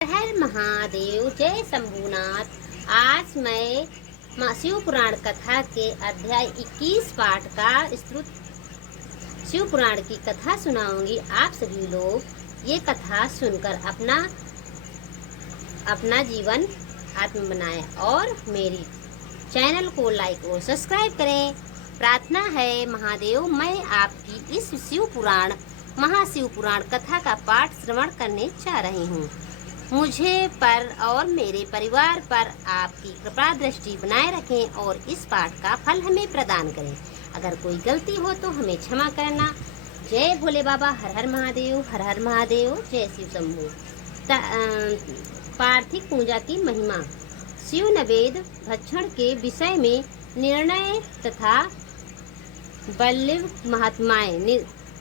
हर महादेव, जय शंभुनाथ। आज मैं शिव पुराण कथा के अध्याय 21 पाठ का स्तुत शिव पुराण की कथा सुनाऊंगी। आप सभी लोग ये कथा सुनकर अपना जीवन आत्म बनाएं और मेरी चैनल को लाइक और सब्सक्राइब करें। प्रार्थना है महादेव, मैं आपकी इस महाशिव पुराण कथा का पाठ श्रवण करने जा रही हूँ। मुझे पर और मेरे परिवार पर आपकी कृपा दृष्टि बनाए रखें और इस पाठ का फल हमें प्रदान करें। अगर कोई गलती हो तो हमें क्षमा करना। जय भोले बाबा, हर हर महादेव, हर हर महादेव, जय शिव शंभु। पार्थिव पूजा की महिमा। शिव नवेद भक्षण के विषय में निर्णय तथा बल्लभ महात्माएं।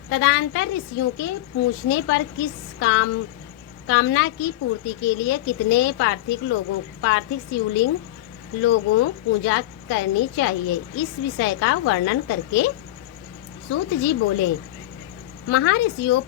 तदंतर ऋषियों के पूछने पर किस कामना की पूर्ति के लिए कितने पार्थिव शिवलिंग लोगों पूजा करनी चाहिए, इस विषय का वर्णन करके सूत जी बोले, महर्षियों,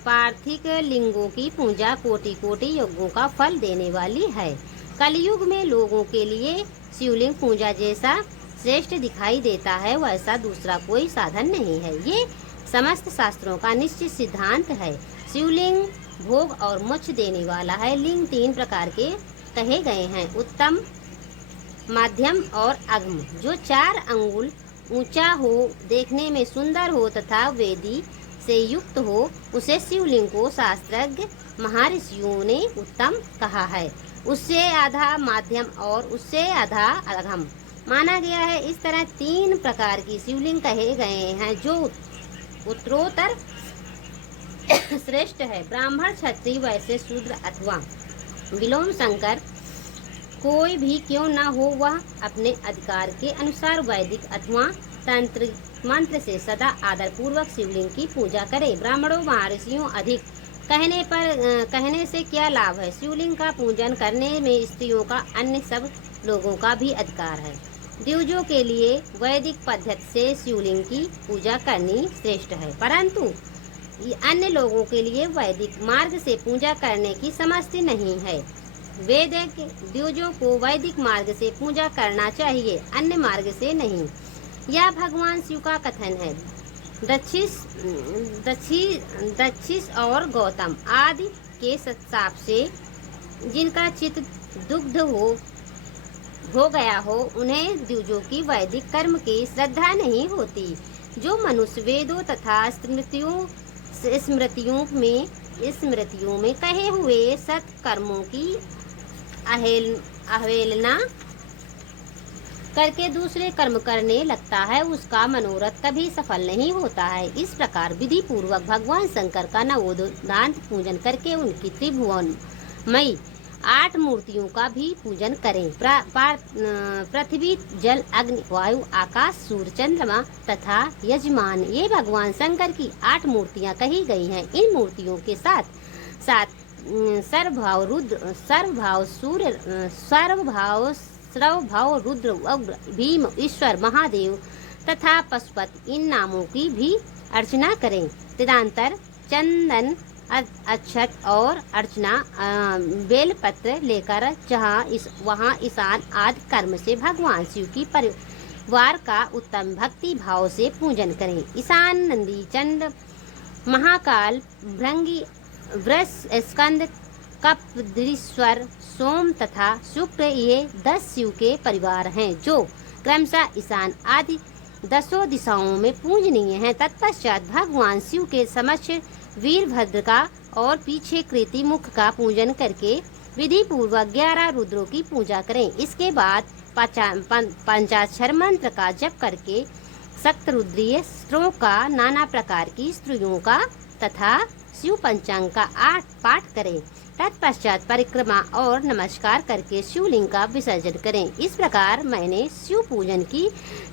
पार्थिव लिंगों की पूजा कोटि कोटि यज्ञों का फल देने वाली है। कलयुग में लोगों के लिए शिवलिंग पूजा जैसा श्रेष्ठ दिखाई देता है, वैसा दूसरा कोई साधन नहीं है। ये समस्त शास्त्रों का निश्चित सिद्धांत है। शिवलिंग भोग और मोक्ष देने वाला है। लिंग 3 प्रकार के कहे गए हैं, उत्तम, मध्यम और अगम। जो 4 अंगुल ऊंचा हो, देखने में सुंदर हो तथा वेदी से युक्त हो, उसे शिवलिंग को शास्त्रज्ञ महर्षियों ने उत्तम कहा है। उससे आधा मध्यम और उससे आधा अगम माना गया है। इस तरह 3 प्रकार की शिवलिंग कहे गए हैं, जो उत्तरोत्तर श्रेष्ठ है। ब्राह्मण, क्षत्रिय, वैश्य, शूद्र अथवा विलोम शंकर कोई भी क्यों न हो, वह अपने अधिकार के अनुसार वैदिक अथवा तांत्रिक मंत्र से सदा आदर पूर्वक शिवलिंग की पूजा करे। ब्राह्मणों, महर्षियों अधिक कहने से क्या लाभ है। शिवलिंग का पूजन करने में स्त्रियों का अन्य सब लोगों का भी अधिकार है। द्विजों के लिए वैदिक पद्धति से शिवलिंग की पूजा करनी श्रेष्ठ है, परंतु अन्य लोगों के लिए वैदिक मार्ग से पूजा करने की समझती नहीं है। वैदिक द्विजों को वैदिक मार्ग से पूजा करना चाहिए, अन्य मार्ग से नहीं। यह भगवान शिव का कथन है। दक्षिस और गौतम आदि के शाप से जिनका चित्त दुग्ध हो गया हो, उन्हें द्विजों की वैदिक कर्म की श्रद्धा नहीं होती। जो मनुष्य वेदों तथा स्मृतियों में कहे हुए सत्कर्मों की अवहेलना करके दूसरे कर्म करने लगता है, उसका मनोरथ कभी सफल नहीं होता है। इस प्रकार विधि पूर्वक भगवान शंकर का नवोदांत पूजन करके उनकी त्रिभुवनमयी 8 मूर्तियों का भी पूजन करें। पृथ्वी, जल, अग्नि, वायु, आकाश, सूर्य, चंद्रमा तथा यजमान, ये भगवान शंकर की 8 मूर्तियां कही गई हैं। इन मूर्तियों के साथ साथ सर्वभाव रुद्र, सर्वभाव रुद्र, उग्र, भीम, ईश्वर, महादेव तथा पशुपति, इन नामों की भी अर्चना करें। तदंतर चंदन, अक्षत और अर्चना बेलपत्र लेकर वहाँ ईशान आदि कर्म से भगवान शिव की परिवार का उत्तम भक्ति भाव से पूजन करें। ईशान, नंदी, चंड, महाकाल, भृंगी, वृष, स्कंद, कपिलेश्वर, सोम तथा शुक्र, ये 10 शिव के परिवार हैं, जो क्रमशः ईशान आदि 10 दिशाओं में पूजनीय हैं। तत्पश्चात भगवान शिव के समक्ष वीरभद्र का और पीछे कृति मुख का पूजन करके विधि पूर्वक 11 रुद्रों की पूजा करें। इसके बाद पंचाक्षर मंत्र का जप करके सप्तरुद्रीय स्त्रों का, नाना प्रकार की स्त्रियों का तथा शिव पंचांग का 8 पाठ करें। तत्पश्चात परिक्रमा और नमस्कार करके शिवलिंग का विसर्जन करें। इस प्रकार मैंने शिव पूजन की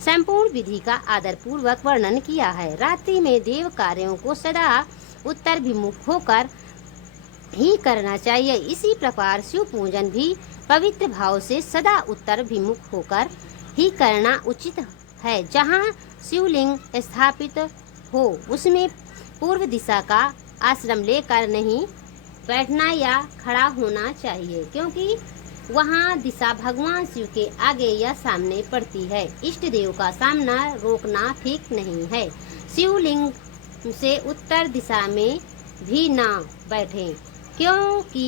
संपूर्ण विधि का आदर पूर्वक वर्णन किया है। रात्रि में देव कार्यों को सदा उत्तर विमुख होकर ही करना चाहिए। इसी प्रकार शिव पूजन भी पवित्र भाव से सदा उत्तर विमुख होकर ही करना उचित है। जहाँ शिवलिंग स्थापित हो, उसमें पूर्व दिशा का आश्रम लेकर नहीं बैठना या खड़ा होना चाहिए, क्योंकि वहाँ दिशा भगवान शिव के आगे या सामने पड़ती है। इष्ट देव का सामना रोकना ठीक नहीं है। शिवलिंग से उत्तर दिशा में भी ना बैठें, क्योंकि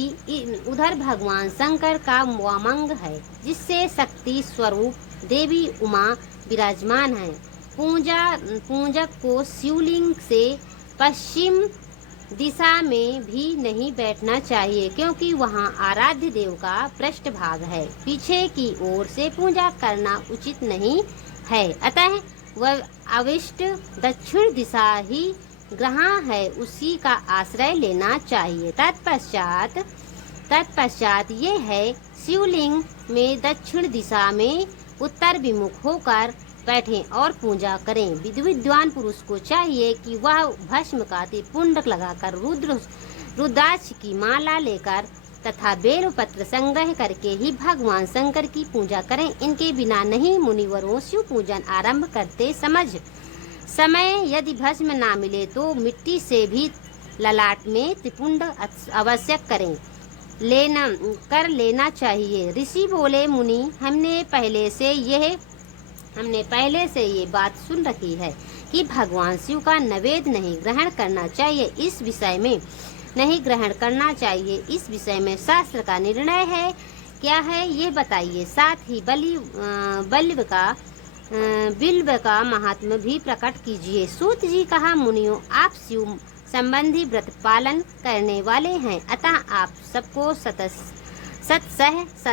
उधर भगवान शंकर का वामंग है, जिससे शक्ति स्वरूप देवी उमा विराजमान है। पूजक को शिवलिंग से पश्चिम दिशा में भी नहीं बैठना चाहिए, क्योंकि वहां आराध्य देव का पृष्ठभाग है। पीछे की ओर से पूजा करना उचित नहीं है, अतः वह अविष्ट दक्षिण दिशा ही ग्रह है, उसी का आश्रय लेना चाहिए। तत्पश्चात ये है शिवलिंग में दक्षिण दिशा में उत्तर विमुख होकर बैठें और पूजा करें। विद्वान पुरुष को चाहिए कि वह भस्म का पुंड लगाकर रुद्राक्ष की माला लेकर तथा बेलपत्र संग्रह करके ही भगवान शंकर की पूजा करें। इनके बिना नहीं मुनिवरों शिव पूजन आरंभ करते समय यदि भस्म ना मिले तो मिट्टी से भी ललाट में त्रिपुंड अवश्य कर लेना चाहिए। ऋषि बोले, मुनि, हमने पहले से ये बात सुन रखी है कि भगवान शिव का नैवेद्य नहीं ग्रहण करना चाहिए। इस विषय में शास्त्र का निर्णय है क्या है, ये बताइए। साथ ही बिल्व का महात्म्य भी प्रकट कीजिए। सूत जी कहा, मुनियों, आप शिव संबंधी व्रत पालन करने वाले हैं, अतः आप सबको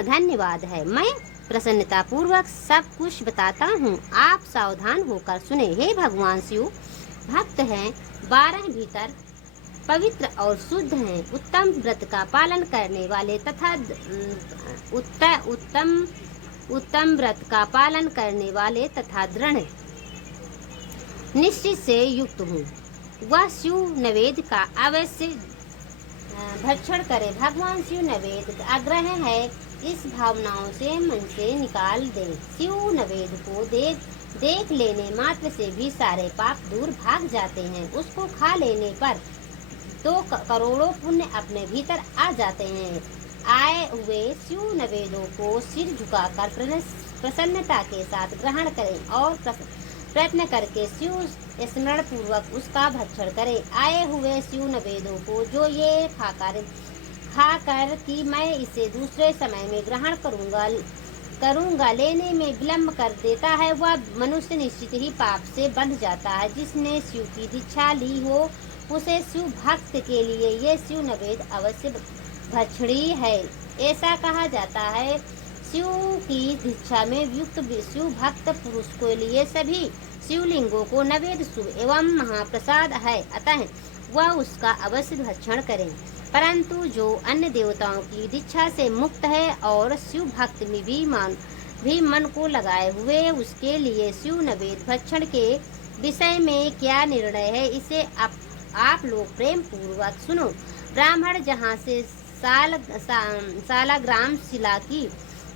धन्यवाद है। मैं प्रसन्नता पूर्वक सब कुछ बताता हूँ, आप सावधान होकर सुने। हे भगवान शिव भक्त हैं, 12 भीतर पवित्र और शुद्ध हैं, उत्तम व्रत का पालन करने वाले तथा उत्तम व्रत का पालन करने वाले तथा दृढ़ निश्चय से युक्त हूँ। वह शिव नैवेद्य का अवश्य भक्षण करे। भगवान शिव नैवेद्य आग्रह है, इस भावनाओं से मन से निकाल दे। शिव नैवेद्य को देख लेने मात्र से भी सारे पाप दूर भाग जाते हैं। उसको खा लेने पर तो करोड़ों पुण्य अपने भीतर आ जाते हैं। आए हुए शिव नैवेद्यों को सिर झुकाकर प्रसन्नता के साथ ग्रहण करें और प्रयत्न करके शिव स्मरण पूर्वक उसका भक्षण करें। आए हुए शिव नैवेद्यों को जो ये खाकर कि मैं इसे दूसरे समय में ग्रहण करूंगा लेने में विलंब कर देता है, वह मनुष्य निश्चित ही पाप से बंध जाता है। जिसने शिव की दीक्षा ली हो उसे शिव भक्त के लिए ये शिव नैवेद्य अवश्य भक्षणीय है। ऐसा कहा जाता है, शिव की दीक्षा में युक्त शिव भक्त पुरुष के लिए सभी शिवलिंगों को नैवेद्य शुभ एवं महाप्रसाद है, अतः वह उसका अवश्य भक्षण करें। परंतु जो अन्य देवताओं की दीक्षा से मुक्त है और शिव भक्त में भी मन को लगाए हुए, उसके लिए शिव नैवेद्य भक्षण के विषय में क्या निर्णय है, इसे आप लोग प्रेम पूर्वक सुनो। ब्राह्मण जहाँ से सालग्राम शिला की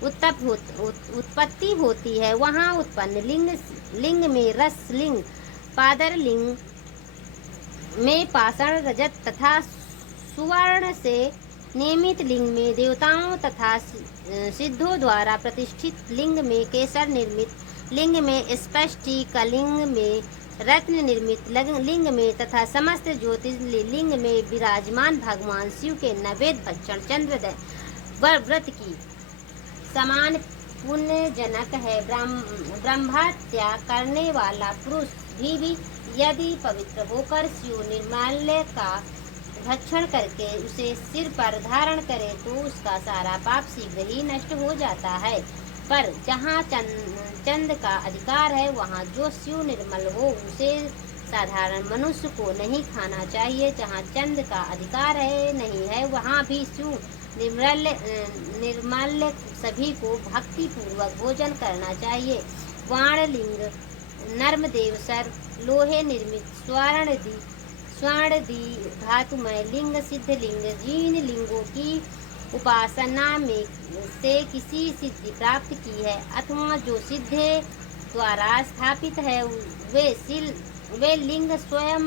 उत्पत्ति होती है, वहाँ उत्पन्न लिंग में रस लिंग, पादर लिंग में पाषाण रजत तथा सुवर्ण से नियमित लिंग में देवताओं तथा सिद्धों द्वारा प्रतिष्ठित लिंग में केसर निर्मित लिंग में स्पष्टिक लिंग में रत्न निर्मित लिंग में तथा समस्त ज्योतिष लिंग में विराजमान भगवान शिव के नैवेद्य भक्षण चंद्रोदय व्रत की समान पुण्यजनक है। ब्रह्महत्या करने वाला पुरुष भी यदि पवित्र होकर शिव निर्माल्य का भक्षण करके उसे सिर पर धारण करे तो उसका सारा पाप शीघ्र ही नष्ट हो जाता है। पर जहाँ चंद का अधिकार है, वहाँ जो शिव निर्मल हो उसे साधारण मनुष्य को नहीं खाना चाहिए। जहाँ चंद का अधिकार नहीं है, वहाँ भी शिव निर्मल सभी को भक्ति पूर्वक भोजन करना चाहिए। वाणलिंग, नर्मदेवसर, लोहे निर्मित स्वर्ण धातुमय लिंग, सिद्ध लिंग, जिन लिंगों की उपासना में से किसी सिद्धि प्राप्त की है अथवा जो सिद्धे द्वारा स्थापित है, वे लिंग स्वयं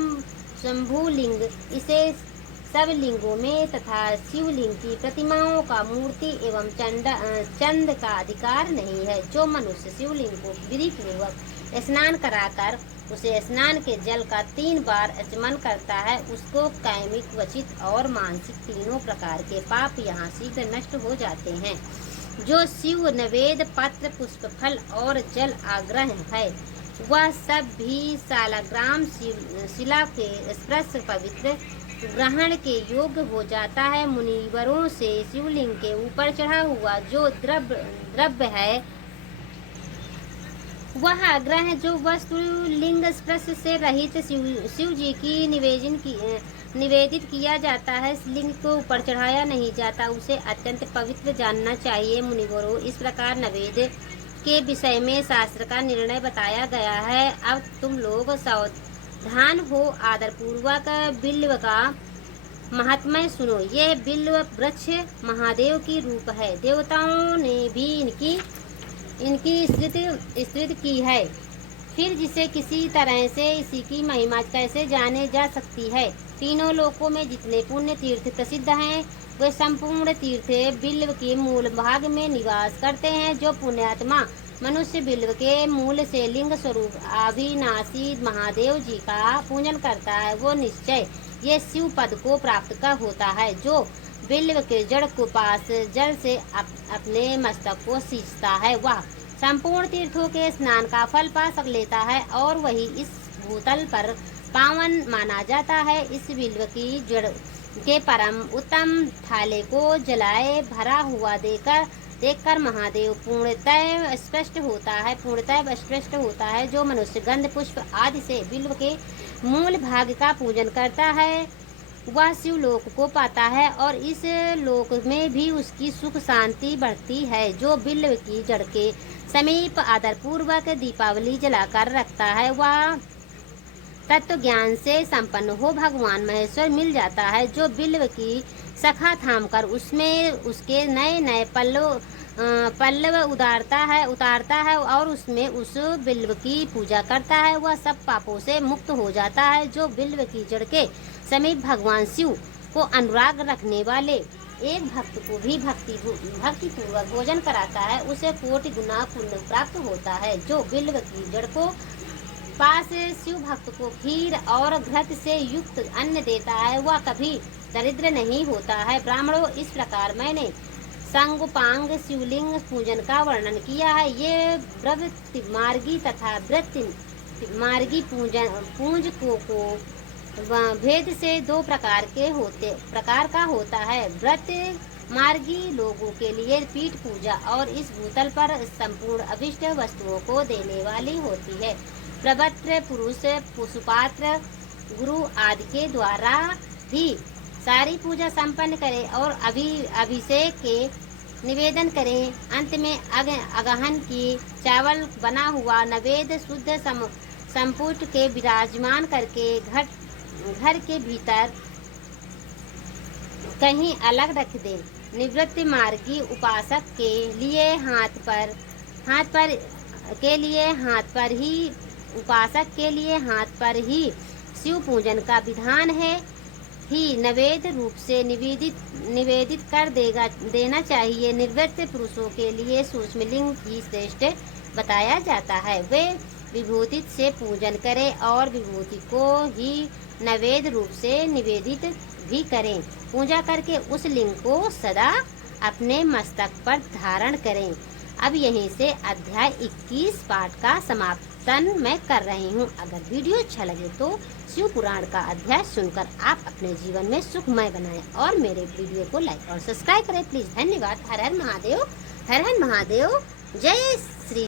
शंभु लिंग, इसे सब लिंगों में तथा शिवलिंग की प्रतिमाओं का मूर्ति एवं चंद का अधिकार नहीं है। जो मनुष्य शिवलिंग को विधि पूर्वक स्नान कराकर उसे स्नान के जल का 3 बार आचमन करता है, उसको कायमिक, वचित और मानसिक तीनों प्रकार के पाप यहाँ शीघ्र नष्ट हो जाते हैं। जो शिव नवेद, पत्र, पुष्प, फल और जल आग्रह है, वह सब भी सालग्राम शिला के स्पर्श पवित्र ग्रहण के योग्य हो जाता है। मुनिवरों से शिवलिंग के ऊपर चढ़ा हुआ जो द्रव्य है, वह आग्रह जो वस्तु लिंग स्पर्श से रहित शिव जी की निवेदित किया जाता है, लिंग को ऊपर चढ़ाया नहीं जाता, उसे अत्यंत पवित्र जानना चाहिए। मुनिवरों, इस प्रकार नवेद के विषय में शास्त्र का निर्णय बताया गया है। अब तुम लोग सावधान हो, आदर पूर्वक बिल्व का महात्म्य सुनो। यह बिल्व वृक्ष महादेव की रूप है। देवताओं ने भी इनकी स्तुति की है। फिर जिसे किसी तरह से इसी की महिमा कैसे जाने जा सकती है। तीनों लोकों में जितने पुण्य तीर्थ प्रसिद्ध हैं, वे संपूर्ण तीर्थ बिल्व के मूल भाग में निवास करते हैं। जो पुण्यात्मा मनुष्य बिल्व के मूल से लिंग स्वरूप अविनाशी महादेव जी का पूजन करता है, वो निश्चय ये शिव पद को प्राप्त कर होता है। जो बिल्व के जड़ को पास जल से अपने मस्तक को सींचता है, वह संपूर्ण तीर्थों के स्नान का फल पा सक लेता है और वही इस भूतल पर पावन माना जाता है। इस बिल्व की जड़ के परम उत्तम थाले को जलाए भरा हुआ देखकर महादेव पूर्णतः स्पष्ट होता है। जो मनुष्य गंध पुष्प आदि से बिल्व के मूल भाग का पूजन करता है, वह शिवलोक को पाता है और इस लोक में भी उसकी सुख शांति बढ़ती है। जो बिल्व की जड़ के समीप आदर पूर्वक दीपावली जलाकर रखता है, वह तत्व ज्ञान से संपन्न हो भगवान महेश्वर मिल जाता है। जो बिल्व की शाखा थामकर उसमें उसके नए नए पल्लव उतारता है और उसमें उस बिल्व की पूजा करता है, वह सब पापों से मुक्त हो जाता है। जो बिल्व की जड़ के समीप भगवान शिव को अनुराग रखने वाले एक भक्त को भी भक्ति पूर्वक भोजन कराता है, उसे कोटि गुना पुण्य प्राप्त होता है। जो बिल्व की जड़ को पास शिव भक्त को खीर और घृत से युक्त अन्न देता है, वह कभी दरिद्र नहीं होता है। ब्राह्मणों, इस प्रकार मैंने सांगोपांग शिवलिंग पूजन का वर्णन किया है। ये प्रवृत्ति मार्गी तथा वृत्ति मार्गी पूज को भेद से 2 प्रकार का होता है। व्रत मार्गी लोगों के लिए पीठ पूजा और इस भूतल पर संपूर्ण अभिष्ट वस्तुओं को देने वाली होती है। प्रवत्र पुरुष पशुपात्र गुरु आदि के द्वारा भी सारी पूजा संपन्न करें और अभिषेक के निवेदन करें। अंत में अगहन की चावल बना हुआ नवेद शुद्ध संपुट के विराजमान करके घर के भीतर कहीं अलग रख दें। निवृत्ति मार्गी उपासक के लिए हाथ पर ही शिव पूजन का विधान है ही नवेद रूप से निवेदित कर देना चाहिए। निवृत्त पुरुषों के लिए सूक्ष्म लिंग ही श्रेष्ठ बताया जाता है। वे विभूति से पूजन करें और विभूति को ही नवेद रूप से निवेदित भी करें। पूजा करके उस लिंग को सदा अपने मस्तक पर धारण करें। अब यहीं से अध्याय 21 पाठ का समापन मैं कर रही हूँ। अगर वीडियो अच्छा लगे तो शिव पुराण का अध्याय सुनकर आप अपने जीवन में सुखमय बनाएं और मेरे वीडियो को लाइक और सब्सक्राइब करें प्लीज। धन्यवाद। हर हर महादेव, हर हर महादेव। जय श्री